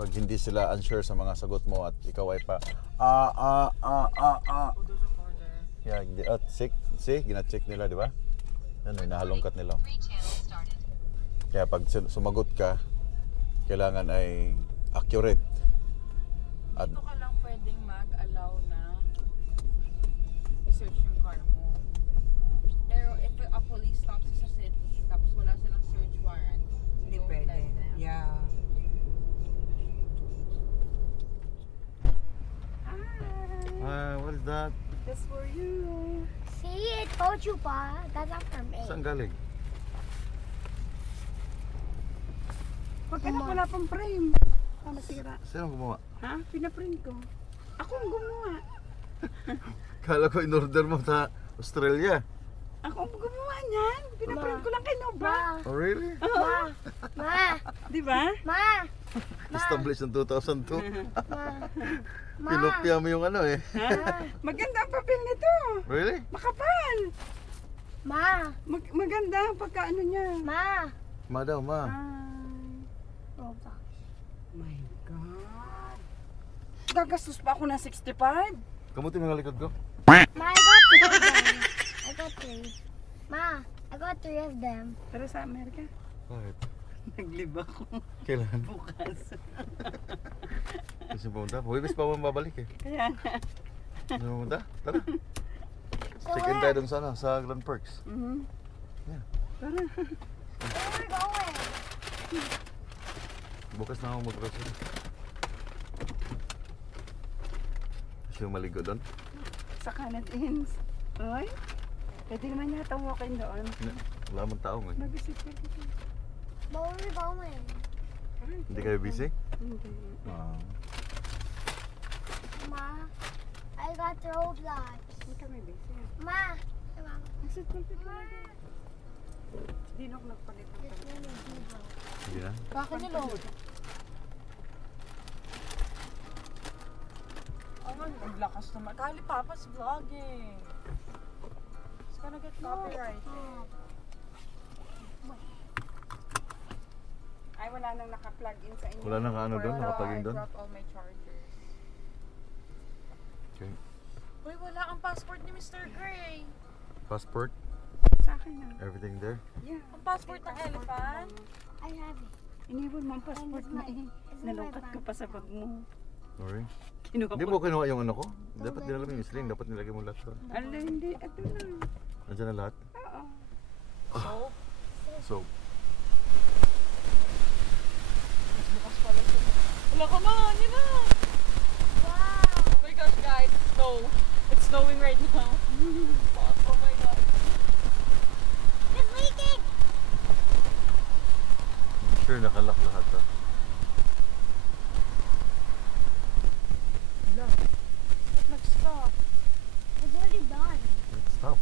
Pag hindi sila unsure sa mga sagot mo at ikaw ay pa yeah, hindi see, gina-check nila, di ba? Ano, nahalongkat nila. Kaya pag sumagot ka, kailangan ay accurate. At Dito ka lang pwedeng mag-allow na i-search yung car mo. Pero if a police stops sa city, tapos wala silang search warrant, Hindi don't pwede. let them. Yeah. what is that? That's for you. See, I told you, Pa. That's not for me. Saan galing? Huwag ka na, wala pang frame. Masira. Sino gumawa? Ha? Pinaprint ko. Ako ang gumawa. Kala ko in-order mo sa Australia. Ako ang gumawa niyan. Pinaprint ko lang kay Nobra. Ma, Oh, really? Ma, Di ba? Ma, Established in 2002. Ma, Pinupya mo yung ano eh. Maganda ang papel nito. Really? Makapal. Ma, Maganda ang pagkaano niya. Ma. Ma daw, ma. Roblox. My God. Gagastos pa ako ng 65. Kamuti mga likod ko. Ma, I got 3 of them. I got 3. Ma, I got 3 of them. Pero sa Amerika, Bakit? nag-live ako Kailan? bukas. Kasi pumunta. Huwibis pa mo babalik eh. Kaya nga. Ano pumunta? Tara. So Check in tayo dun sana sa Grand Perks. Yeah. Tara. where we going? Bukas na ako mag-grocery. Kasi yung maligo doon. Sa Canadians. Oy, pwede naman yata walk-in doon. Wala mong tao ngayon. Mag-visit ka dito. But where we going? Hindi kayo busy? Hindi. Ma, I got Roblox. Hindi kami busy. Ma, Exit complete na lang. Hindi na ako nagpalit ng this one is Vivo. Hindi na. Bakit niload? Oh man, ang lakas naman. Kali Papa's vlogging. It's gonna get copyrighted. Ay, wala nang naka-plug in sa inyo. Wala nang ano doon, Wala, nakapagin I doon. dropped all my chargers. Okay. Uy, wala ang passport ni Mr. Gray. Passport, Sa akin na. everything there. Yeah. Ang passport ng elephant? I have it. Iniwan mo ang passport It's na my- eh. it's in my Nalungkat ka bag. pa sa bag mo. Sorry. Kinuha Hindi ko. mo kinuha yung ano ko? Dapat dinala mo yung sling. Dapat nilagay mo lahat doon. Ala, hindi. Ito na. Nandiyan na lahat. Oo. So, So, bukas pala siya. Wala ka na, yun na. Wow. Oh my gosh, guys, it's snow. It's snowing right now. Oh my god. It's leaking. I'm sure nakalak lahat ha. Wala. Ba't nag-stop? It's already done. Stop.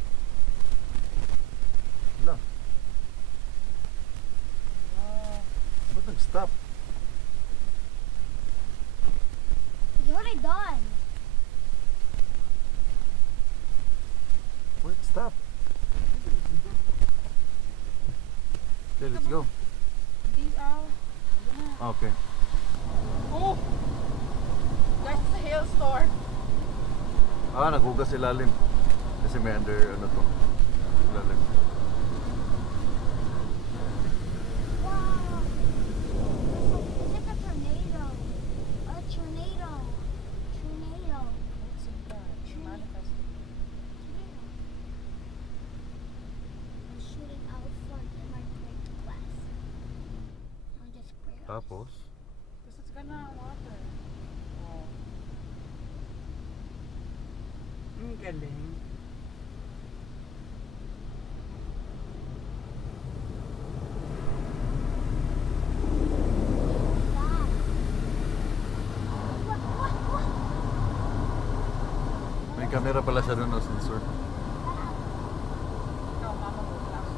Wala. Ba't nag-stop? It's already done. Wait, stop. Okay, let's go. These out. Okay. Oh! Guys, it's a hailstorm. Naghugas ilalim. Kasi may under, ano to. Ilalim. Wow. It's like a tornado. A tornado. Tornado. Let's see that. Manifesting. I'm shooting out front in my grade class. I'm just square. Tapos, Because it's gonna water. Oh. Ang galing. may camera pala siya doon, no, sensor. Ikaw, mama mo, class.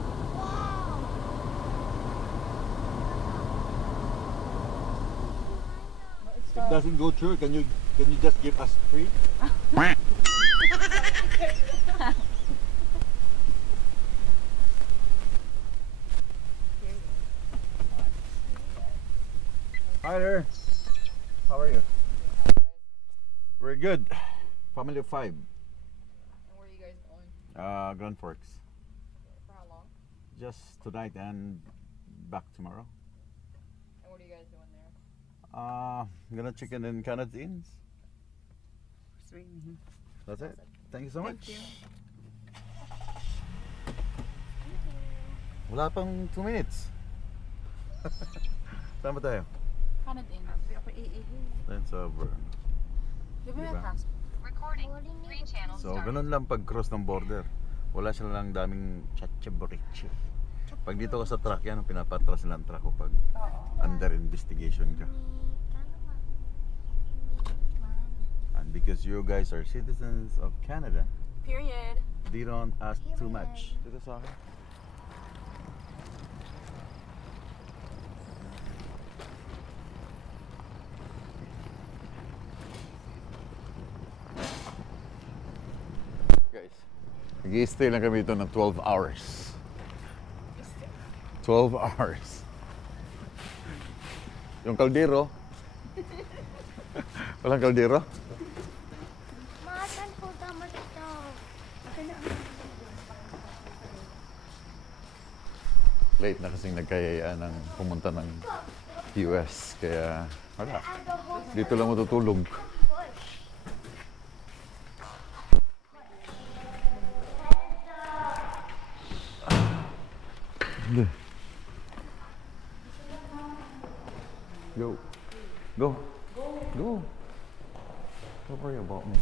No, it's It doesn't go through. Can you just give us free? Hi there. How are you? We're good. Family of 5. And where are you guys going? Grand Forks. For how long? Just tonight and back tomorrow. And what are you guys doing there? I'm gonna chicken in Canada Inns. Swimming. That's it. Thank you so much. you. Wala pang 2 minutes. Saan ba tayo? Canada Inn. Ako iihi. That's over. Give me a Diba? passport. Recording. So, ganun lang pag cross ng border. Wala sila lang daming chachabrichi. Pag dito ka sa truck, yan ang pinapatras nila ang truck ko pag under investigation ka. And because you guys are citizens of Canada, Period. they don't ask too much. Dito sa akin. Guys, nag-i-stay lang kami ito ng 12 hours. 12 hours. Yung kaldero. Walang kaldero? Masan po tama ito. Late na kasing nagkayayaan ng pumunta ng US. Kaya wala. Dito lang matutulog. Hindi. Go. Go. Go. Don't worry about me.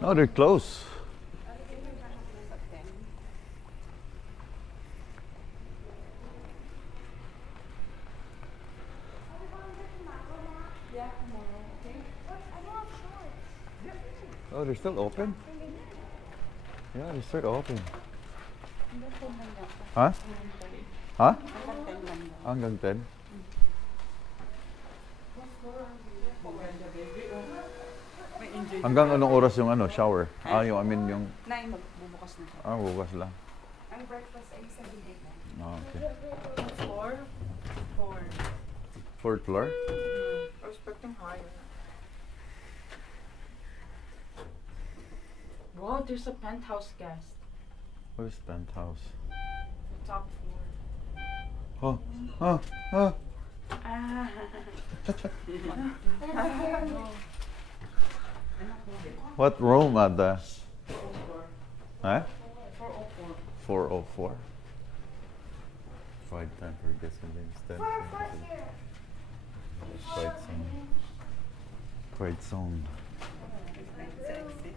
No, they're close. Oh, they're still open? Yeah, they're still open. Huh? Huh? Hanggang 10? Hanggang anong oras yung ano, shower? Ah, yung I mean yung... Nay, magbubukas na. Ah, bukas lang. Ang breakfast ay 7 Ah, okay. Floor? Four. 4th floor? I was expecting higher. Wow, there's a penthouse guest. Where's penthouse? The top floor. Oh, oh, oh. Ah. What room at the... Huh? 404. 404. Flight time for destination. Flight zone. Flight zone. Sexy.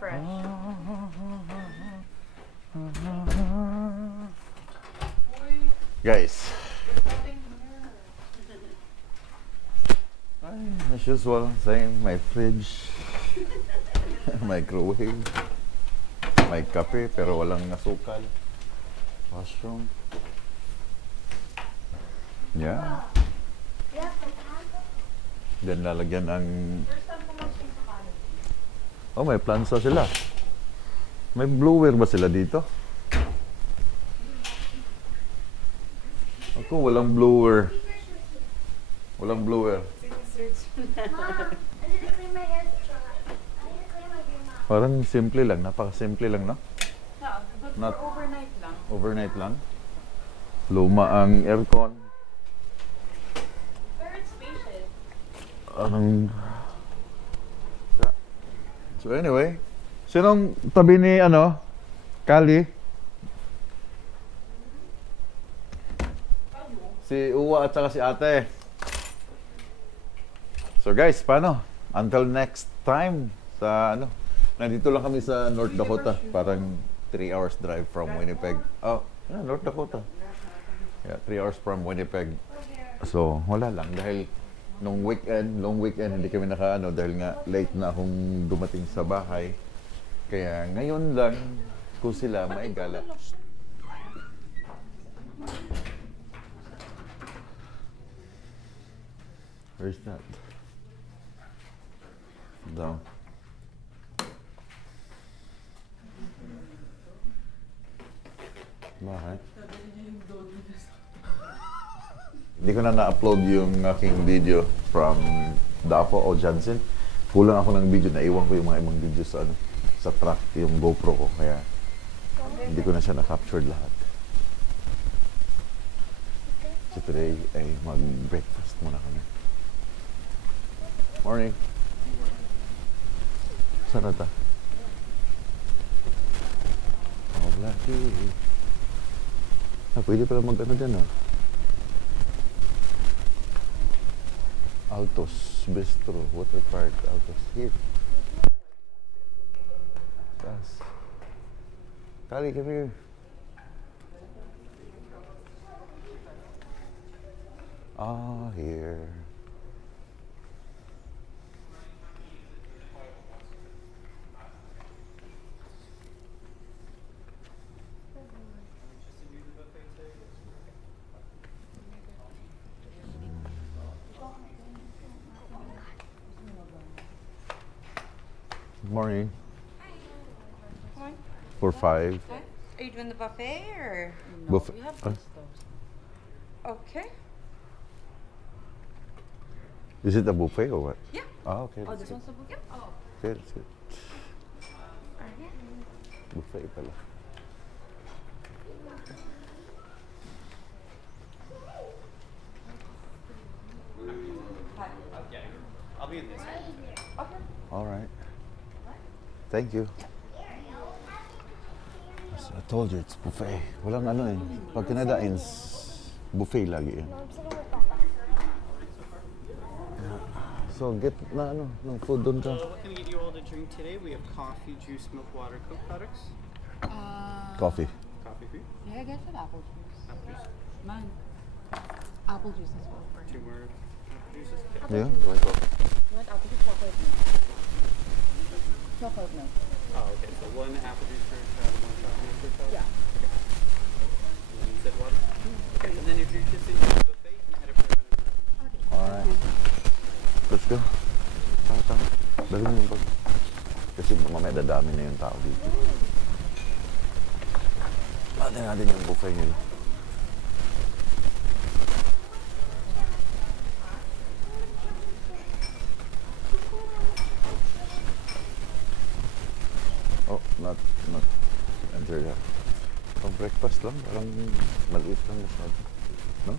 Fresh. Guys. Ay, as usual, same. My fridge. Microwave. May kape pero walang asukal. Washroom. Yeah. Then lalagyan ng... Oh, may plansa sila. May blower ba sila dito? Ako, walang blower. Walang blower. Mom, I need to clean my hair dry. I need to clean my hair, Mom. Parang simple lang. Napaka-simple lang, no? Yeah, but Not- for overnight lang. Overnight lang. Luma ang aircon. Very spacious. So anyway, sinong tabi ni ano? Kali? Si Uwa at saka si Ate. So guys, paano? Until next time sa ano? Nandito lang kami sa North Dakota. Parang 3 hours drive from Winnipeg. Oh, yeah, North Dakota. Yeah, 3 hours from Winnipeg. So, wala lang dahil nung weekend, long weekend, hindi kami nakaano dahil nga late na akong dumating sa bahay. Kaya ngayon lang ko sila maigala. Where's that? Down. Bakit? Hindi ko na na-upload yung aking video from Dapo o Jansen. Kulang ako ng video. Naiwan ko yung mga ibang video sa, ano, sa truck, yung GoPro ko. Kaya hindi ko na siya na-captured lahat. So today ay mag-breakfast muna kami. Morning. Saan na ta? Oh, Blackie. Pwede pala mag-ano dyan, ah. Altos Bistro, Water Park, Altos. Here. Yes. Kali, come here. Here. Morning. Hi. For 5. Are you doing the buffet or? No, Buffet- we have huh? Gusto's. Okay. Is it a buffet or what? Yeah. Okay. Oh, That's this good. one's the buffet? Oh. Okay, that's good. Buffet pala. I'll be in this. All right. Thank you. So I told you it's buffet. Walang ano eh. Pag kinadains, buffet lagi yan. No, I'm sitting with Papa. So get na ano, ng food doon ka. So what can I get you all to drink today? We have coffee, juice, milk, water, Coke products. Coffee. Coffee for you. Yeah, I guess an apple juice. Apple juice. Mine. Apple juice as well. For 2 more apple juices. Okay. Yeah, like that. You want apple juice, chocolate milk? Chocolate milk. Oh, okay. So 1 apple juice for a child, 1 chocolate milk for a child. Yeah. And then you said water. Okay. And then if you're just in the buffet, you can head over to All right. Let's go. Tama. Dali mo yung bag. Kasi mamaya dadami na yung tao dito. Pati natin yung buffet nila. Oh, not enter yet. Pang breakfast lang, parang maliit lang masyado. No?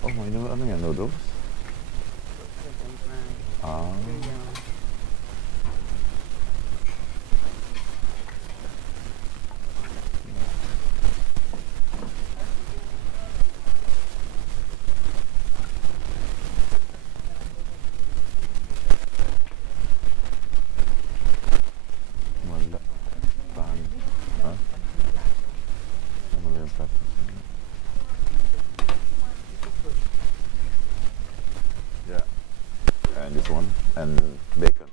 Oh, may naman ano yan, noodles? Ah. Wala. Pan. Ha? Ano yung plato? Yeah. And this one. And bacon.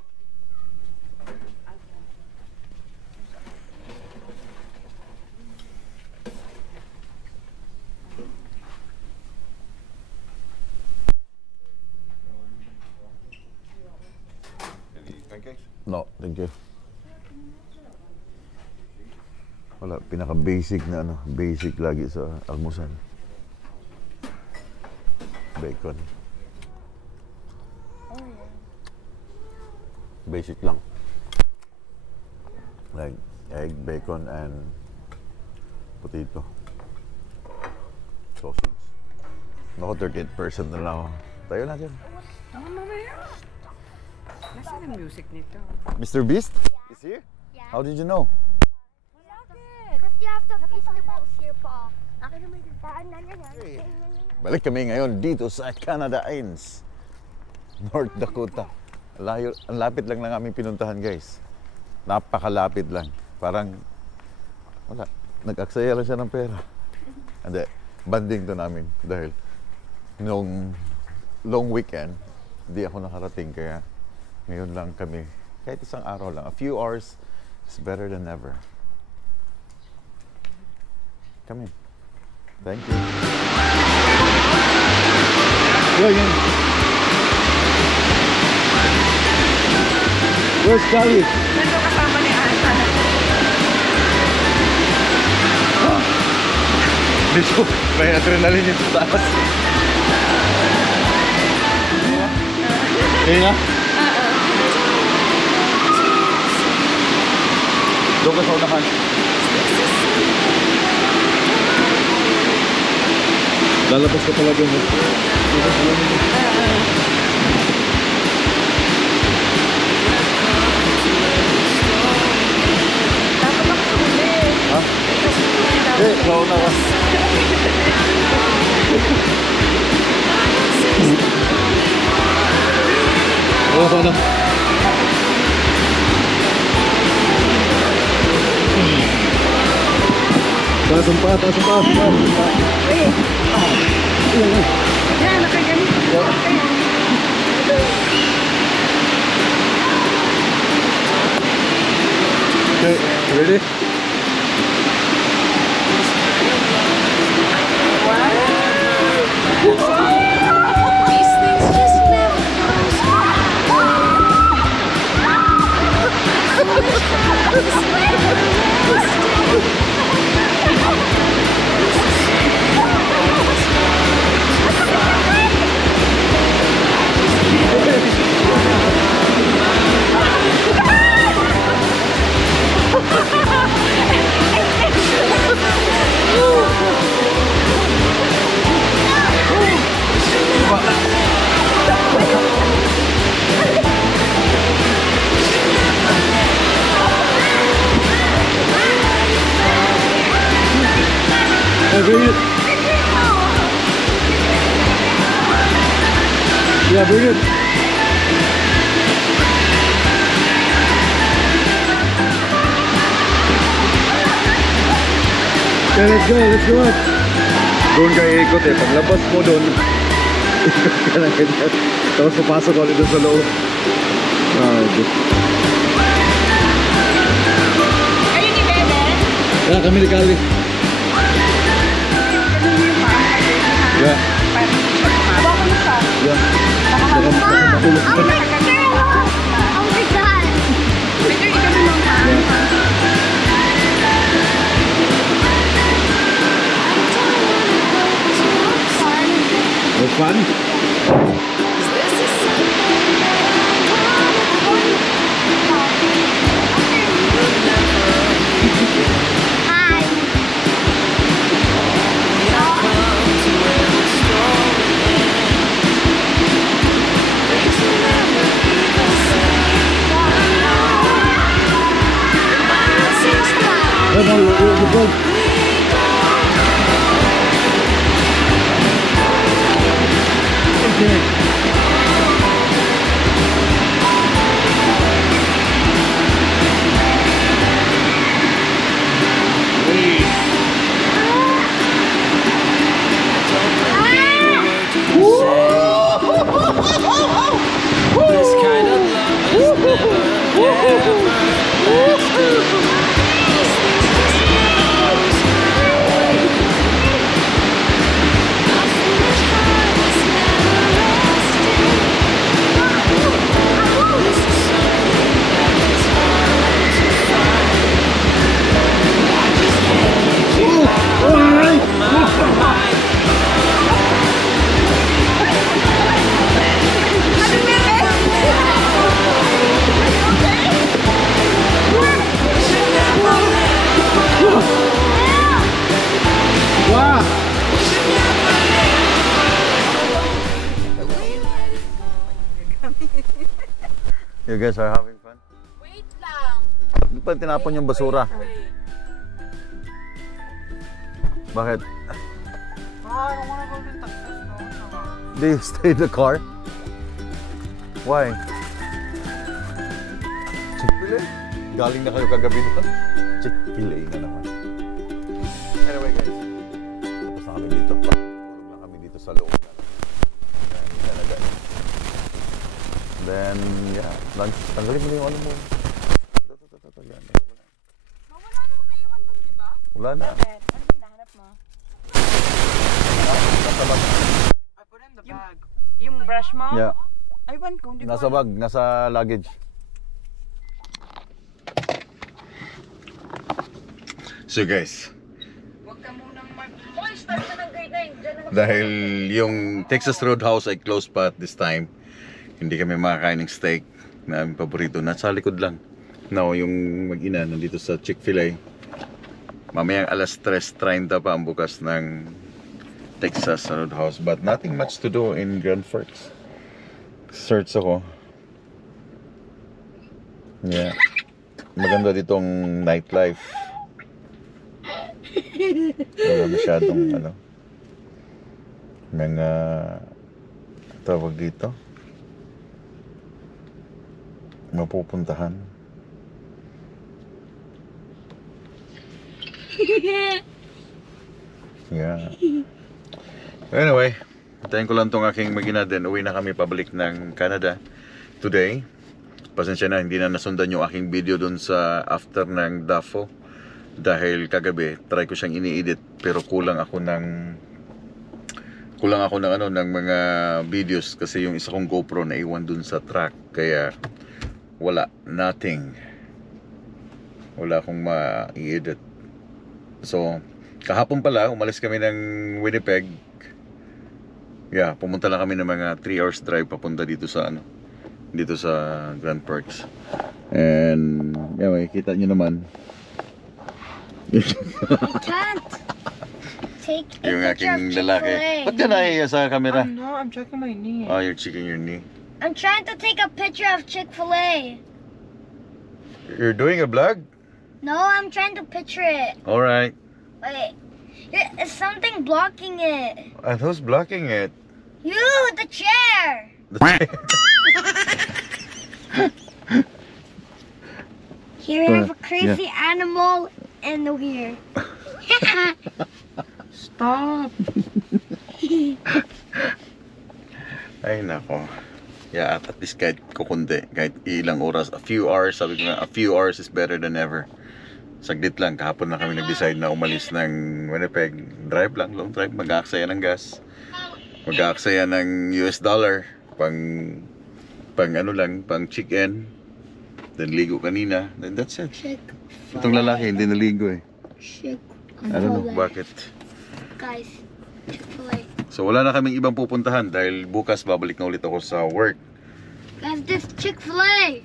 Any pancakes? No, thank you. Wala, pinaka-basic na ano, basic lagi sa almusal. Bacon. Basic lang. Like egg, bacon, and potato. Sausage. Naku, 38 person na lang ako. Tayo natin. Oh, mamaya. Nasaan ang music nito? Mr. Beast? Is here? Yeah. How did you know? Because you have the festivals here, Pa. Akin naman yung daan na yan. Balik kami ngayon dito sa Canada Inns, North Dakota. Layo, ang lapit lang ng aming pinuntahan, guys. Napakalapit lang. Parang, wala. Nag-aksaya lang siya ng pera. Hindi, banding to namin. Dahil, nung long weekend, hindi ako nakarating. Kaya, ngayon lang kami. Kahit isang araw lang. A few hours is better than never. Come in. Thank you. Yan. Where's Kali? Nandun kasama ni Asa. Dito, may adrenaline yung sa taas. Kaya nga? Doon ka sa unahan. Lalabas ka talaga mo. Dapat ako sumuli. Ha? Ikaw na ka. Oo na. Taas ang pa. Yan, nakaganito. Okay, ready? These things just never come Bring it. Yeah, bring it. Okay, let's go. Doon kayo ikot eh. Paglabas mo doon, ikot ka na ganyan. Tapos papasok ulit doon sa loob. Okay. Ayun ni Bebe. Yeah, kami ni Kali. Yeah. Baka na siya. Yeah. Nakamatulog Oh na. my god! Oh my god! Pwede ikaw naman ha. Was fun? Hi! No, you're good. Okay. This kind of love is never ever You guys are having fun? Wait lang. Di pa tinapon yung basura? Wait. Bakit? I don't wanna go to Texas, no. Do you stay in the car? Why? Chick-fil-A? Galing na kayo kagabi doon? Chick-fil-A na naman. Anyway guys, tapos na kami dito. Tulog na kami dito sa loob na lang. Yan, Canada. Then, yeah, lunch. Tanggalin mo na yung ano mo. Ito, yan. Mawala namang naiwan dun, di ba? Wala na. Bakit? Ano ba hinahanap mo? nasa bag. I put in the bag. Yung brush mo? Yeah. Ay, wan ko. Hindi ko Nasa alam. bag, nasa luggage. So guys, Huwag ka munang mag... Hoy, start na ng grade 9. Diyan na dahil yung Texas Roadhouse ay closed pa at this time, hindi kami makakain ng steak na aming paborito. Nasa likod lang. Now, yung mag-ina nandito sa Chick-fil-A. Mamayang alas 3:30 pa ang bukas ng Texas Roadhouse. But nothing much to do in Grand Forks. Search ako. Yeah. Maganda ditong nightlife. Wala masyadong ano. Mga tawag dito. Mapupuntahan. Yeah. Anyway, hintayin ko lang tong aking mag-ina din. Uwi na kami pabalik ng Canada today. Pasensya na, hindi na nasundan yung aking video dun sa after ng DAFO. Dahil kagabi, try ko siyang ini-edit pero kulang ako ng ng mga videos kasi yung isa kong GoPro naiwan dun sa truck. Kaya wala, nothing. Wala akong ma-i-edit. So, kahapon pala, umalis kami ng Winnipeg. Yeah, pumunta lang kami ng mga 3 hours drive papunta dito sa dito sa Grand Forks. And yeah, makikita nyo naman. You can't take a Yung picture of aking lalaki. Ba't ka Chick-fil-A. nahiya sa camera? No, I'm checking my knee. Oh, you're checking your knee. I'm trying to take a picture of Chick-fil-A. You're doing a vlog? No, I'm trying to picture it. Alright. Wait. Is something blocking it? And who's blocking it? You, the chair. Here we have a crazy animal and here. Stop. Ay nako. Yeah, at least kahit kukunti, kahit ilang oras, a few hours, sabi ko nga, a few hours is better than ever. Saglit lang, kahapon na kami nag-decide na umalis ng Winnipeg. Drive lang, long drive, mag-aaksaya ng gas. Mag-aaksaya ng US dollar, pang ano lang, pang chicken. Then ligo kanina, then that's it. Itong lalaki, hindi naligo eh. I don't know, bakit? Guys, Chick-fil-A. So wala na kaming ibang pupuntahan dahil bukas babalik na ulit ako sa work. Guys, this Chick-fil-A.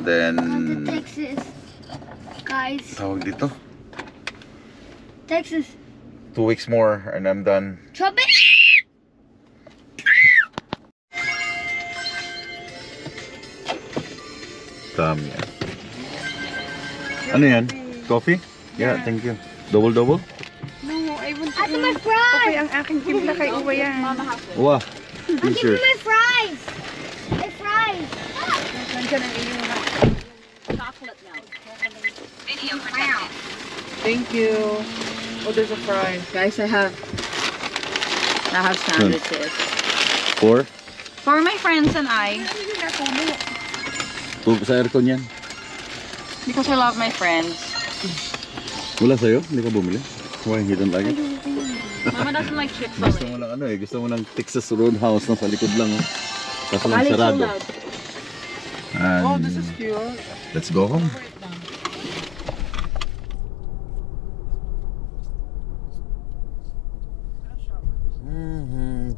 Then, On to Texas. Guys, tawag dito, Texas. 2 weeks more and I'm done. Trumpet. Dami yan. Ano yan? Coffee? Yeah, thank you. Double? No, I want to Asa my Okay, fries? ang aking timpla kay Uwa yan. Wow. I'll give you my fries. My fries. Nandiyan ang iyong Thank you. Oh, there's a fry. Guys, I have sandwiches. 4? For my friends and I. Sa aircon yan. Because I love my friends. Wala sa'yo? Hindi ka bumili? Why you don't like it? Mama doesn't like Gusto Chick-fil-A. mo lang ano eh. Gusto mo ng Texas Roadhouse na sa likod lang. Oh. Kaso lang Ali, so sarado. loud. And Oh, this is cute. let's go home.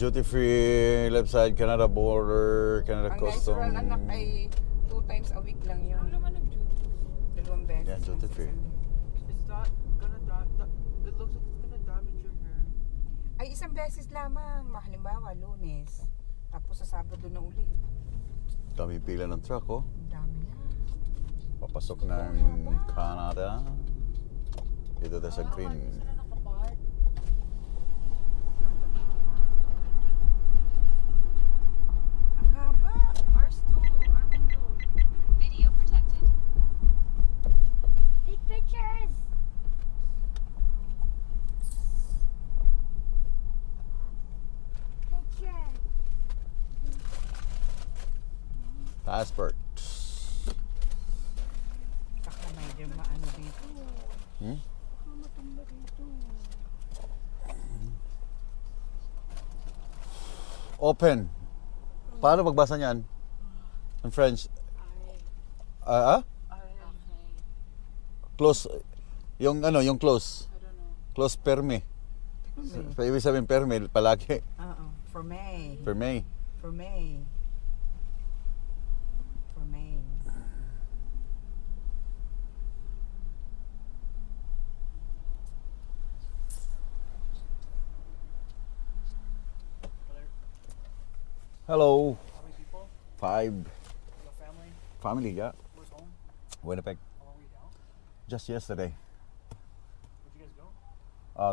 Duty free, left side, Canada border, Canada custom. ay 2 times a week lang yun. Dalawang beses. Yeah, duty free. It's not gonna it looks like it's gonna damage your hair. Ay, isang beses lamang. Halimbawa, Lunes. Tapos sa Sabado na uli. Dami pila ng truck oh. Ang dami na. Papasok ng Canada. Dito tayo sa green. Ang haba. Ours too. Our window. Take pictures. Picture. Passport. Baka medyo maano dito. Open. Paano magbasa niyan? In French? Close. Yung ano, yung close. Close perme. Ibig sabihin perme, palagi. For May. For May. For May. For May. Hello. How many people? 5. You got family? Family, yeah. Where's home? Winnipeg. How long were you down? Just yesterday. Where'd you guys go?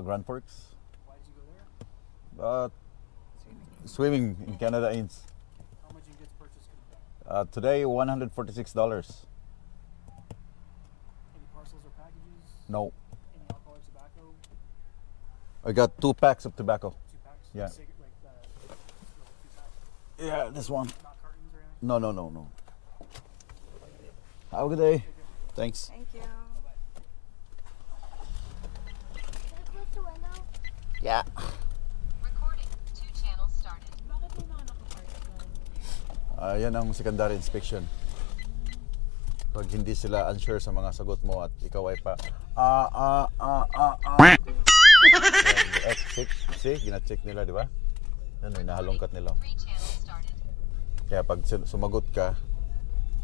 Grand Forks. Why did you go there? Swimming in Canada Inns. How much did you get to purchase canoe? Today, $146. Any parcels or packages? No. Any alcohol or tobacco? I got 2 packs of tobacco. 2 packs? Yeah. Like, little 2 packs? Yeah, this one. Not cartons or anything? No. Have a good day. Thanks. Thank you. Can I close the window? Yeah. Recording. 2 channels started. Bakit yung mga nakapark Yan ang secondary inspection. Pag hindi sila unsure sa mga sagot mo at ikaw ay pa check. See, gina-check nila, di ba? Yan, nahalongkat nila. 3 channels started. Kaya pag sumagot ka,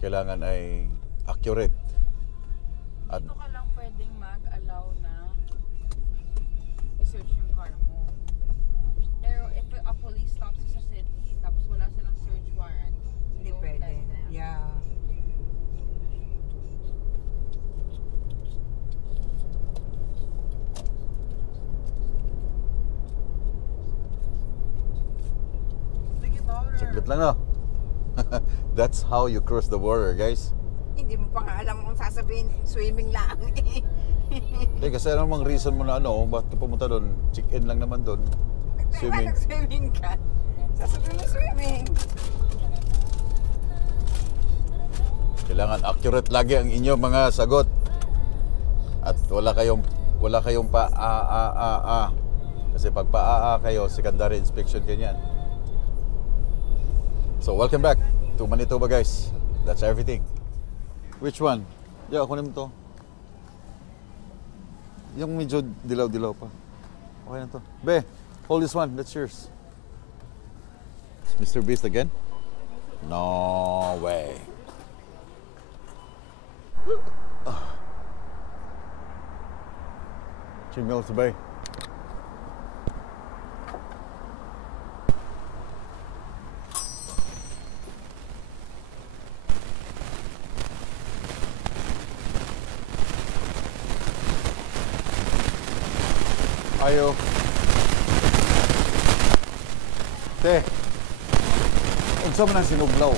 kailangan ay accurate. At Dito ka lang pwedeng mag-allow na i-search yung car mo. Pero if a police stops you sa city, tapos wala silang search warrant, Hindi don't pwede. let them. Yeah. Sige, powder. saglit lang, no? That's how you cross the border, guys. Hindi mo pa nga alam kung sasabihin, swimming lang. Hindi, kasi ano mang reason mo na ba't ka pumunta doon? Check-in lang naman doon. Swimming. Swimming ka. Sasabihin mo swimming. Kailangan accurate lagi ang inyong mga sagot. At wala kayong pa Kasi pag pa kayo, secondary inspection ganyan. So welcome back to Manitoba, guys. That's everything. Which one? Yeah, kunin mo to. Yung medyo dilaw-dilaw pa. Okay na to. Be, hold this one. That's yours. It's Mr. Beast again? No way. Chimel sabay. Ayo. Te. Unsa man ang sinuglaw?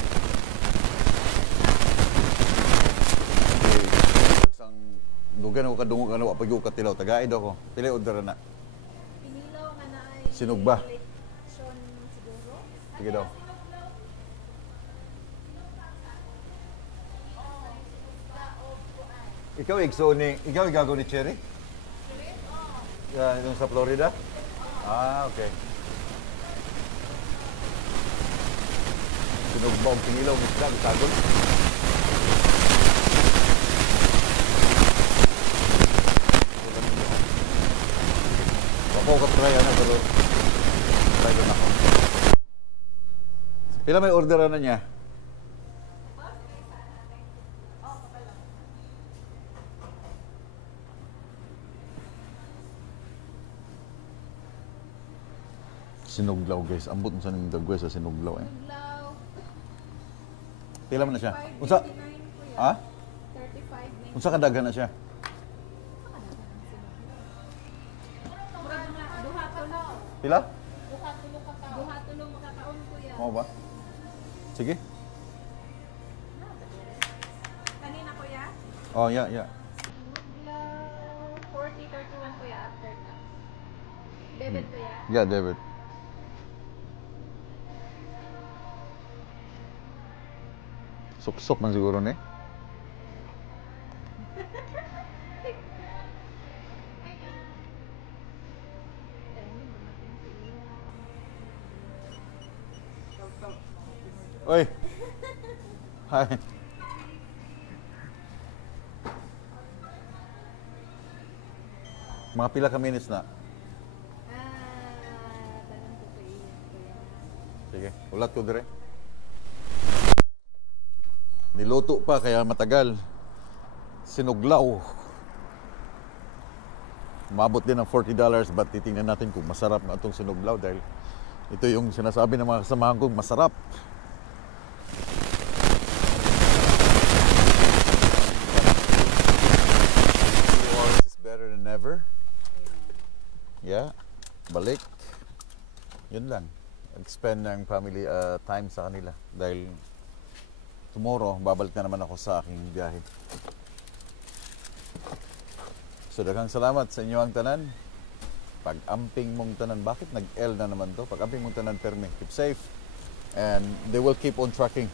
Sang dugan ako kadungog ano pag yung katilaw tagaid ako. Pili order na. Pinilaw nga na ay Sinugba. election siguro. Sige daw. Ikaw igagaw ni Cherry? Yung sa Florida? Okay. Sinugba ang pinilaw ni Sila, bitagol. Ako ka-try pero try doon ako. Pila may orderan na niya? Sinuglaw, guys. Ambot mo sa nang dagwes sa sinuglaw eh. Pinilaw. Pila man na siya? Unsa? 5.99 po yan. Ha? 35.99. Unsa kadaghan na siya? Murag na, duha tulo. Pila? Duha tulo makakaon ko yan. Mo ba? Sige. Kanina ko yan? Oh, yeah. Pinilaw 40.31 po yan after tax. Debit ko yan. Yeah, David. Sok-sok man siguro ni. Oy. Hi. Mga pila ka minutes na. Tanong ko sa iyo. Sige, ulat ko dire. Niluto pa kaya matagal. Sinuglaw. Umabot din ng $40 but titingnan natin kung masarap na itong sinuglaw dahil ito yung sinasabi ng mga kasamahan kong masarap. Is better than ever. Yeah, balik. Yun lang. Expend ng family time sa kanila dahil tomorrow babalik na naman ako sa aking biyahe. So daghang salamat sa inyo ang tanan. Pag-amping mong tanan, bakit nag-L na naman to? Pag-amping mong tanan, perme. Keep safe and they will keep on tracking.